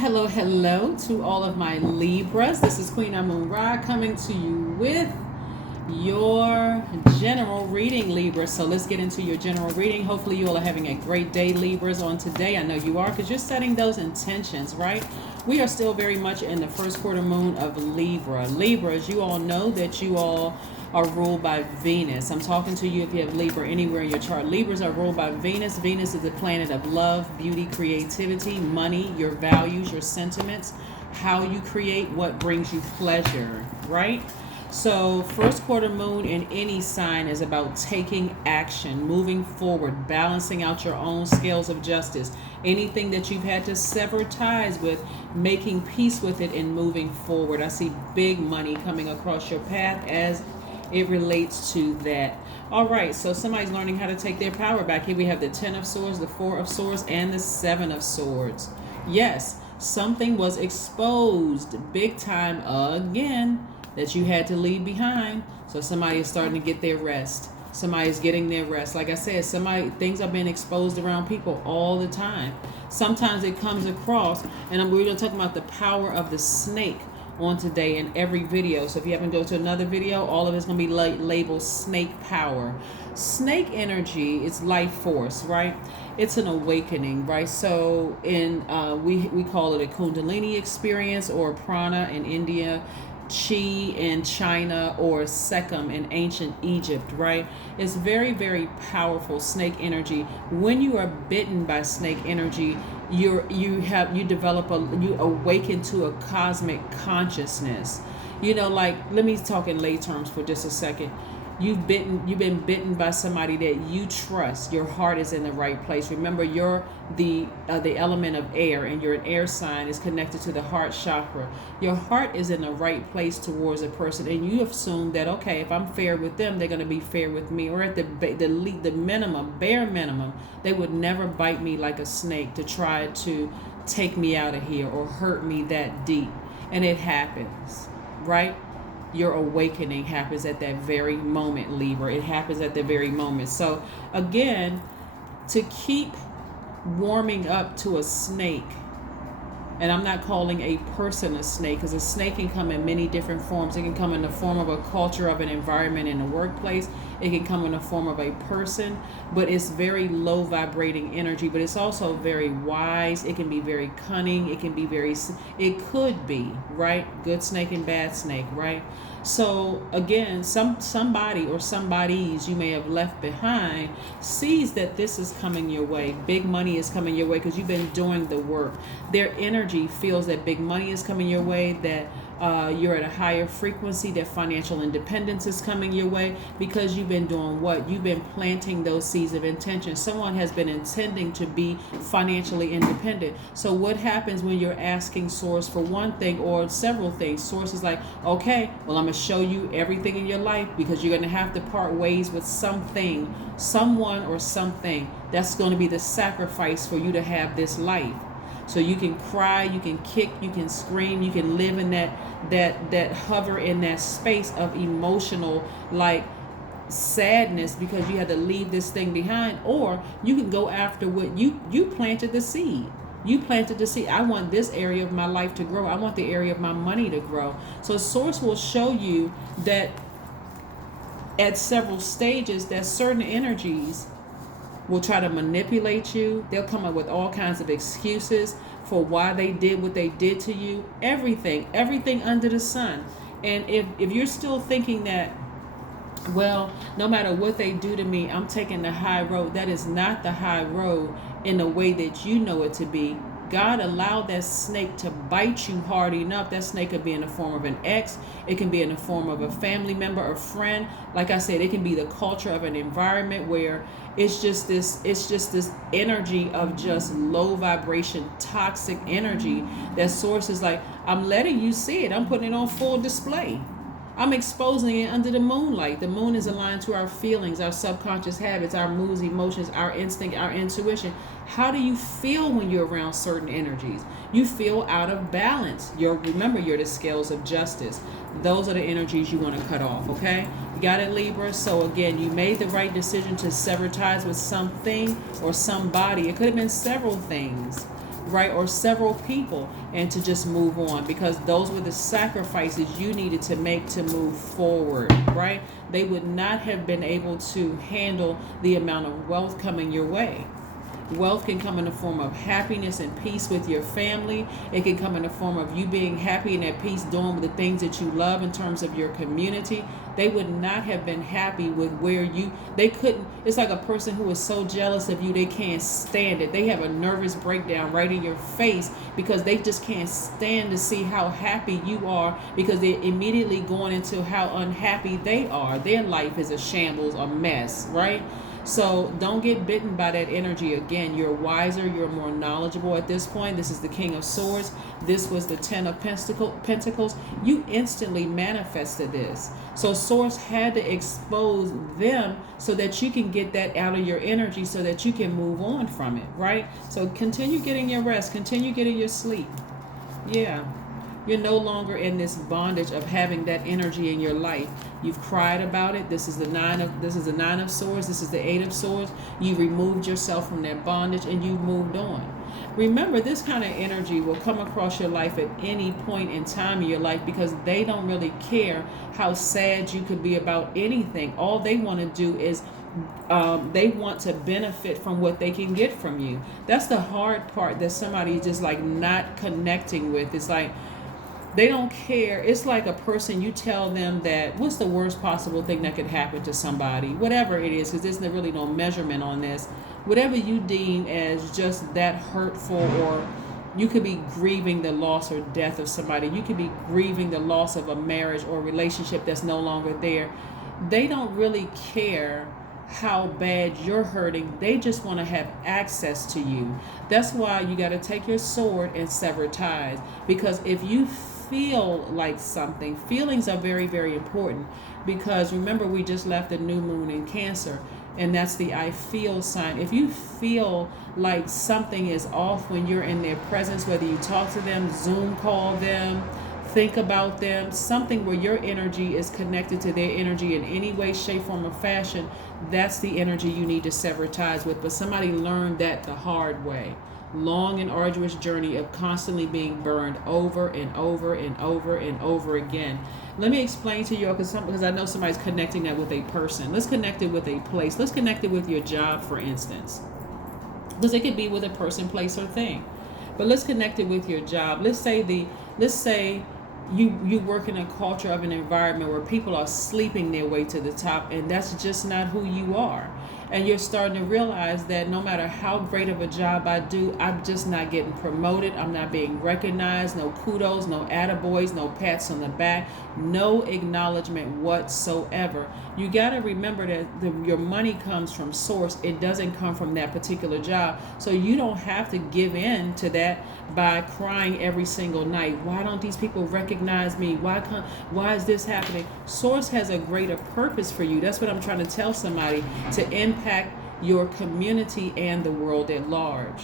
Hello to all of my Libras. This is Queen Amun Ra coming to you with your general reading, Libra. So let's get into your general reading. Hopefully you all are having a great day, Libras, on today. I know you are because you're setting those intentions, right? We are still very much in the first quarter moon of Libra. Libras, you all know that you all are ruled by Venus. I'm talking to you if you have Libra anywhere in your chart. Libras are ruled by Venus. Venus is the planet of love, beauty, creativity, money, your values, your sentiments, how you create, what brings you pleasure, right? So, first quarter moon in any sign is about taking action, moving forward, balancing out your own scales of justice. Anything that you've had to sever ties with, making peace with it and moving forward. I see big money coming across your path as it relates to that. All right, so somebody's learning how to take their power back. Here we have the 10 of Swords, the 4 of Swords, and the 7 of Swords. Yes, something was exposed big time again that you had to leave behind. So somebody is starting to get their rest. Somebody's getting their rest. Like I said, things are being exposed around people all the time. Sometimes it comes across, and we're going to talk about the power of the snake on today in every video. So if you haven't go to another video, all of it's going to be labeled snake power. Snake energy is life force, right? It's an awakening, right? So in we call it a kundalini experience, or prana in India, chi in China, or Sekhem in ancient Egypt, right? It's very, very powerful snake energy. When you are bitten by snake energy, you awaken to a cosmic consciousness. Like, let me talk in lay terms for just a second. You've been bitten by somebody that you trust. Your heart is in the right place. Remember, you're the element of air, and you're an air sign, is connected to the heart chakra. Your heart is in the right place towards a person, and you assume that, okay, if I'm fair with them, they're going to be fair with me, or at the minimum, bare minimum, they would never bite me like a snake to try to take me out of here or hurt me that deep. And it happens, right? Your awakening happens at that very moment, Libra. It happens at the very moment. So again, to keep warming up to a snake, and I'm not calling a person a snake, because a snake can come in many different forms. It can come in the form of a culture, of an environment in the workplace. It can come in the form of a person, but it's very low vibrating energy, but it's also very wise. It can be very cunning. It could be, right? Good snake and bad snake, right? So again, somebody or somebodies you may have left behind sees that this is coming your way. Big money is coming your way because you've been doing the work. Their energy feels that big money is coming your way, that you're at a higher frequency, that financial independence is coming your way, because you've been doing what? You've been planting those seeds of intention. Someone has been intending to be financially independent. So what happens when you're asking Source for one thing or several things? Source is like, okay, well, I'm going to show you everything in your life, because you're going to have to part ways with something, someone, or something. That's going to be the sacrifice for you to have this life. So you can cry, you can kick, you can scream, you can live in that hover in that space of emotional, like, sadness, because you had to leave this thing behind. Or you can go after what you planted the seed. You planted the seed. I want this area of my life to grow. I want the area of my money to grow. So Source will show you that at several stages that certain energies will try to manipulate you. They'll come up with all kinds of excuses for why they did what they did to you. Everything under the sun. And if you're still thinking that, well, no matter what they do to me, I'm taking the high road, that is not the high road in the way that you know it to be. God allowed that snake to bite you hard enough. That snake could be in the form of an ex. It can be in the form of a family member or friend. Like I said, it can be the culture of an environment where it's just this energy of just low vibration, toxic energy. That Source is like, I'm letting you see it. I'm putting it on full display. I'm exposing it under the moonlight. The moon is aligned to our feelings, our subconscious habits, our moods, emotions, our instinct, our intuition. How do you feel when you're around certain energies? You feel out of balance. Remember, you're the scales of justice. Those are the energies you want to cut off, okay? You got it, Libra? So again, you made the right decision to sever ties with something or somebody. It could have been several things. right? Or several people, and to just move on, because those were the sacrifices you needed to make to move forward, right? They would not have been able to handle the amount of wealth coming your way. Wealth can come in the form of happiness and peace with your family. It can come in the form of you being happy and at peace doing the things that you love in terms of your community. They would not have been happy with they couldn't, it's like a person who is so jealous of you, they can't stand it. They have a nervous breakdown right in your face because they just can't stand to see how happy you are, because they're immediately going into how unhappy they are. Their life is a shambles, a mess, right? So don't get bitten by that energy again. You're wiser, you're more knowledgeable at this point. This is the King of Swords. This was the Ten of Pentacles. You instantly manifested this. So Source had to expose them so that you can get that out of your energy, so that you can move on from it, right? So continue getting your rest, continue getting your sleep. Yeah. You're no longer in this bondage of having that energy in your life. You've cried about it. This is the Nine of Swords. This is the Eight of Swords. You removed yourself from that bondage and you moved on. Remember, this kind of energy will come across your life at any point in time in your life, because they don't really care how sad you could be about anything. All they want to do is they want to benefit from what they can get from you. That's the hard part that somebody just like not connecting with. It's like, they don't care. It's like a person, you tell them that what's the worst possible thing that could happen to somebody, whatever it is, because there's really no measurement on this. Whatever you deem as just that hurtful, or you could be grieving the loss or death of somebody. You could be grieving the loss of a marriage or relationship that's no longer there. They don't really care how bad you're hurting. They just want to have access to you. That's why you got to take your sword and sever ties, because if you feel like something, feelings are very, very important, because remember, we just left a new moon in Cancer, and that's the I feel sign. If you feel like something is off when you're in their presence, whether you talk to them, Zoom call them, think about them, something where your energy is connected to their energy in any way, shape, form, or fashion, that's the energy you need to sever ties with. But somebody learned that the hard way. Long and arduous journey of constantly being burned over and over and over and over again. Let me explain to you, because I know somebody's connecting that with a person. Let's connect it with a place. Let's connect it with your job, for instance, because it could be with a person, place, or thing. But let's connect it with your job. Let's say you work in a culture of an environment where people are sleeping their way to the top, and that's just not who you are. And you're starting to realize that no matter how great of a job I do, I'm just not getting promoted. I'm not being recognized. No kudos, no attaboys, no pats on the back, no acknowledgement whatsoever. You got to remember that your money comes from source. It doesn't come from that particular job. So you don't have to give in to that by crying every single night. Why don't these people recognize me? Why is this happening? Source has a greater purpose for you. That's what I'm trying to tell somebody, to impact your community and the world at large.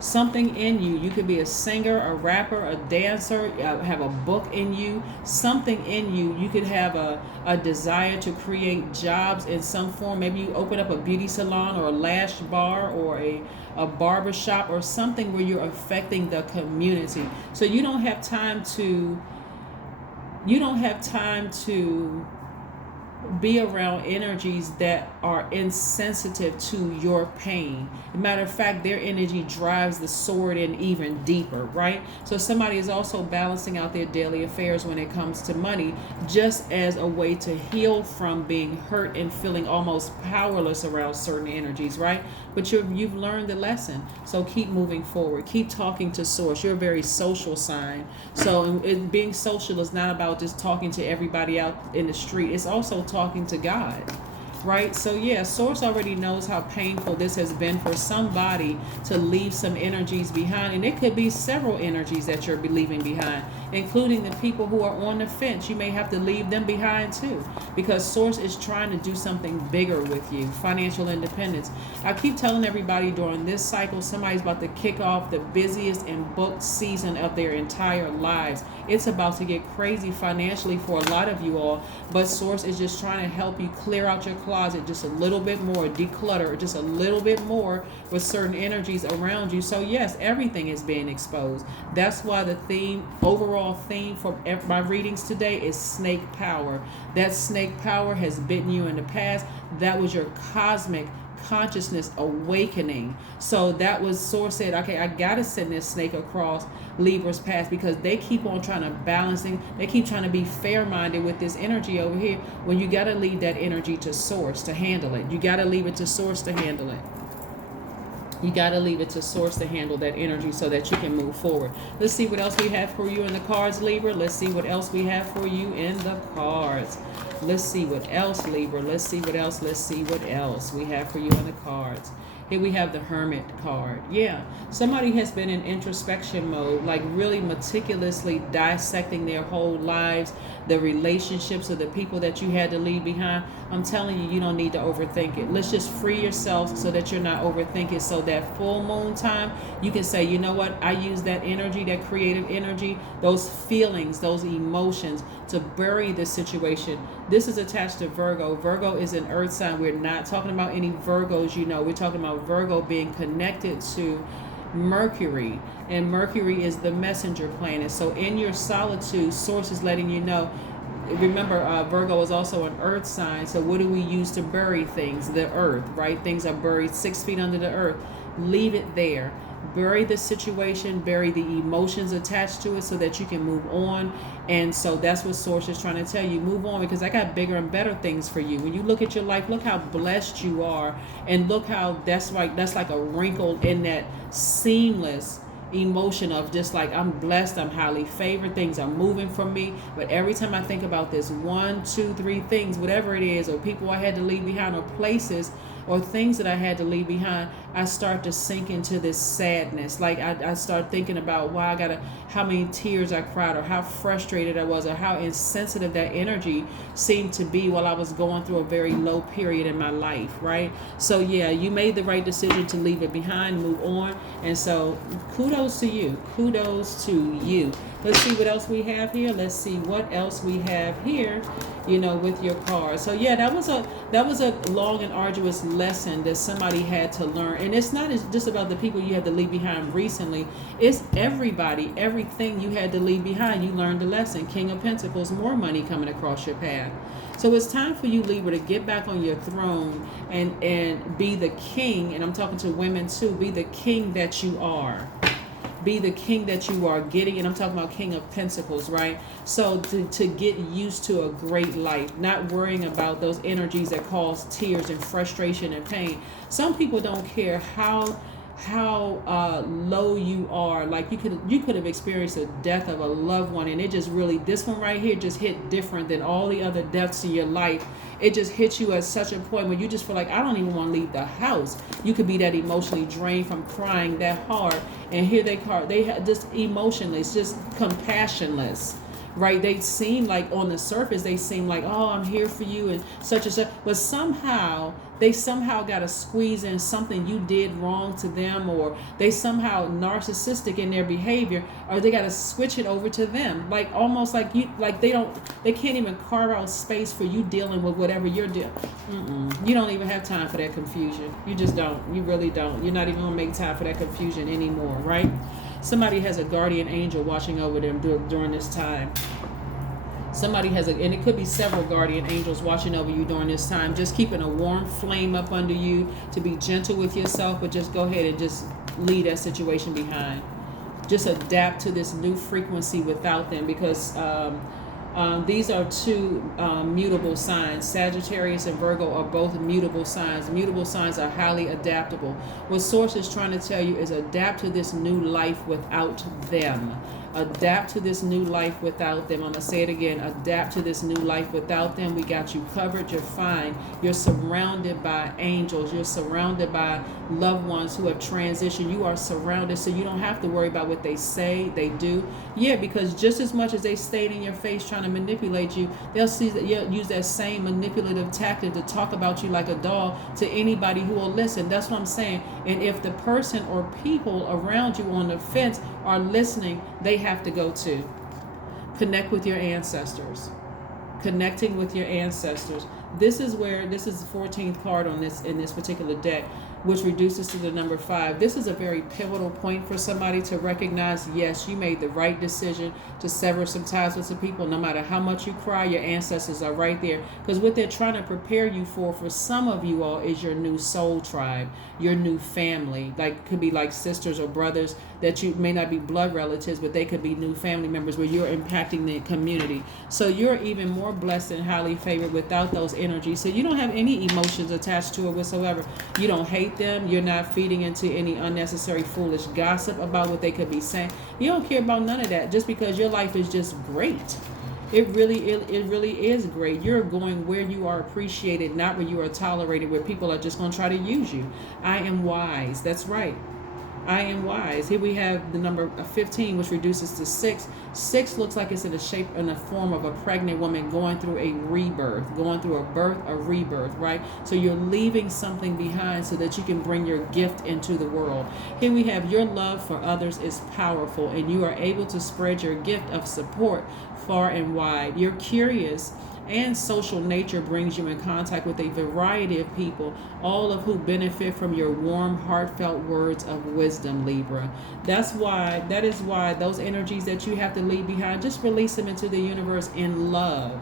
Something in you. You could be a singer, a rapper, a dancer, have a book in you, something in you. You could have a desire to create jobs in some form. Maybe you open up a beauty salon or a lash bar or a barber shop or something where you're affecting the community. So you don't have time to be around energies that are insensitive to your pain. Matter of fact, their energy drives the sword in even deeper, right? So somebody is also balancing out their daily affairs when it comes to money, just as a way to heal from being hurt and feeling almost powerless around certain energies, right? But you've learned the lesson. So keep moving forward. Keep talking to source. You're a very social sign. So being social is not about just talking to everybody out in the street. It's also talking to God, right? So yeah, source already knows how painful this has been for somebody to leave some energies behind. And it could be several energies that you're leaving behind, including the people who are on the fence. You may have to leave them behind too, because source is trying to do something bigger with you. Financial independence. I keep telling everybody during this cycle, somebody's about to kick off the busiest and booked season of their entire lives. It's about to get crazy financially for a lot of you all, but source is just trying to help you clear out your closet closet just a little bit more, declutter just a little bit more with certain energies around you. So yes, everything is being exposed. That's why the overall theme for my readings today is snake power. That snake power has bitten you in the past. That was your cosmic consciousness awakening. So that was Source said, okay, I gotta send this snake across Libra's path, because they keep on trying to balancing, they keep trying to be fair-minded with this energy over here, when you gotta leave that energy to Source to handle it. You gotta leave it to Source to handle it. You got to leave it to Source to handle that energy so that you can move forward. Let's see what else we have for you in the cards, Libra. Let's see what else we have for you in the cards. Let's see what else, Libra. Let's see what else. Let's see what else we have for you in the cards. Here we have the Hermit card. Yeah, somebody has been in introspection mode, like really meticulously dissecting their whole lives, the relationships of the people that you had to leave behind. I'm telling you, you don't need to overthink it. Let's just free yourself so that you're not overthinking. So that full moon time, you can say, you know what? I use that energy, that creative energy, those feelings, those emotions to bury the situation. This is attached to Virgo. Virgo is an earth sign. We're not talking about any Virgos, you know. We're talking about Virgo being connected to Mercury, and Mercury is the messenger planet. So in your solitude, Source is letting you know. Remember, Virgo is also an earth sign. So what do we use to bury things? The earth, right? Things are buried 6 feet under the earth. Leave it there. Bury the situation, bury the emotions attached to it so that you can move on. And so that's what Source is trying to tell you. Move on, because I got bigger and better things for you. When you look at your life, look how blessed you are, and look how that's like a wrinkle in that seamless emotion of just like, I'm blessed, I'm highly favored, things are moving for me. But every time I think about this 1, 2, 3 things, whatever it is, or people I had to leave behind, or places or things that I had to leave behind, I start to sink into this sadness. Like I start thinking about, wow, how many tears I cried, or how frustrated I was, or how insensitive that energy seemed to be while I was going through a very low period in my life, right? So yeah, you made the right decision to leave it behind, move on. And so kudos to you. Kudos to you. Let's see what else we have here. Let's see what else we have here, you know, with your cards. So yeah, that was a long and arduous lesson that somebody had to learn. And it's not just about the people you had to leave behind recently. It's everybody, everything you had to leave behind. You learned a lesson. King of Pentacles, more money coming across your path. So it's time for you, Libra, to get back on your throne and be the king. And I'm talking to women too. Be the king that you are. Be the king that you are getting, and I'm talking about King of Pentacles, right? So to get used to a great life, not worrying about those energies that cause tears and frustration and pain. Some people don't care how low you are. Like you could have experienced a death of a loved one, and it just really, this one right here just hit different than all the other deaths in your life. It just hits you at such a point where you just feel like, I don't even want to leave the house. You could be that emotionally drained from crying that hard, and here they have just emotionless, just compassionless, right? They seem like, on the surface, they seem like, oh, I'm here for you and such and such, but they somehow got to squeeze in something you did wrong to them, or they somehow narcissistic in their behavior, or they got to switch it over to them, like almost like you, like they can't even carve out space for you dealing with whatever you're dealing. You don't even have time for that confusion. You just don't. You really don't. You're not even gonna make time for that confusion anymore, right? Somebody has a guardian angel watching over them during this time. Somebody has and it could be several guardian angels watching over you during this time, just keeping a warm flame up under you, to be gentle with yourself, but just go ahead and just leave that situation behind. Just adapt to this new frequency without them, because these are two mutable signs. Sagittarius and Virgo are both mutable signs. Mutable signs are highly adaptable. What Source is trying to tell you is adapt to this new life without them. Adapt to this new life without them. I'm going to say it again. Adapt to this new life without them. We got you covered. You're fine. You're surrounded by angels. You're surrounded by loved ones who have transitioned. You are surrounded, so you don't have to worry about what they say, they do. Yeah, because just as much as they stayed in your face trying to manipulate you, they'll see that you'll use that same manipulative tactic to talk about you like a dog to anybody who will listen. That's what I'm saying. And if the person or people around you on the fence are listening, they have to go too. Connect with your ancestors. Connecting with your ancestors. This is the 14th card on this in this particular deck, which reduces to the number 5. This is a very pivotal point for somebody to recognize, yes, you made the right decision to sever some ties with some people. No matter how much you cry, your ancestors are right there. Because what they're trying to prepare you for some of you all, is your new soul tribe, your new family. Like, could be like sisters or brothers that you may not be blood relatives, but they could be new family members where you're impacting the community. So you're even more blessed and highly favored without those energies. So you don't have any emotions attached to it whatsoever. You don't hate them. You're not feeding into any unnecessary foolish gossip about what they could be saying. You don't care about none of that, just because your life is just great. It really is great. You're going where you are appreciated, not where you are tolerated, where people are just going to try to use you. I am wise. That's right. I am wise. Here we have the number 15, which reduces to 6. 6 looks like it's in the form of a pregnant woman going through a rebirth, going through a rebirth, right? So you're leaving something behind so that you can bring your gift into the world. Here we have your love for others is powerful, and you are able to spread your gift of support far and wide. You're curious, and social nature brings you in contact with a variety of people, all of who benefit from your warm, heartfelt words of wisdom, Libra. That is why those energies that you have to leave behind, just release them into the universe in love.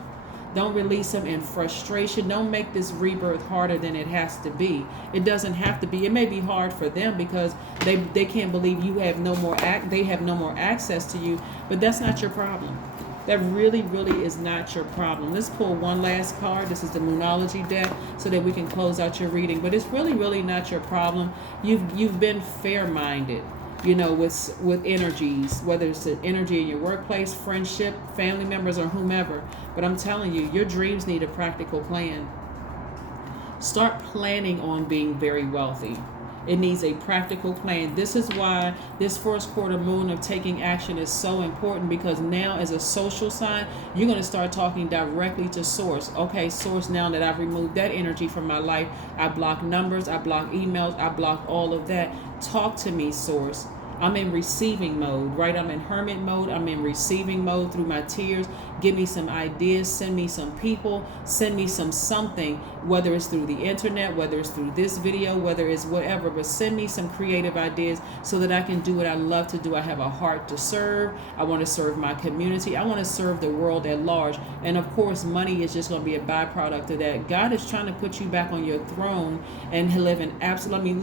Don't release them in frustration. Don't make this rebirth harder than it has to be. It doesn't have to be. It may be hard for them because they can't believe you have no more they have no more access to you, but that's not your problem. That really is not your problem. Let's pull one last card. This is the Moonology deck, so that we can close out your reading. But it's really not your problem. You've been fair-minded, with energies, whether it's the energy in your workplace, friendship, family members, or whomever. But I'm telling you, your dreams need a practical plan. Start planning on being very wealthy. It needs a practical plan. This is why this first quarter moon of taking action is so important, because now, as a social sign, you're going to start talking directly to source. Okay, source, now that I've removed that energy from my life, I block numbers, I block emails, I block all of that. Talk to me, source. I'm in receiving mode, right? I'm in hermit mode. I'm in receiving mode through my tears. Give me some ideas. Send me some people. Send me something, whether it's through the internet, whether it's through this video, whether it's whatever, but send me some creative ideas so that I can do what I love to do. I have a heart to serve. I want to serve my community. I want to serve the world at large. And of course, money is just going to be a byproduct of that. God is trying to put you back on your throne and live an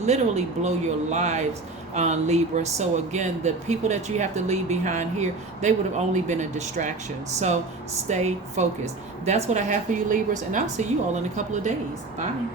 literally blow your lives on, Libra. So again, the people that you have to leave behind here, they would have only been a distraction. So stay focused. That's what I have for you, Libras, and I'll see you all in a couple of days. Bye.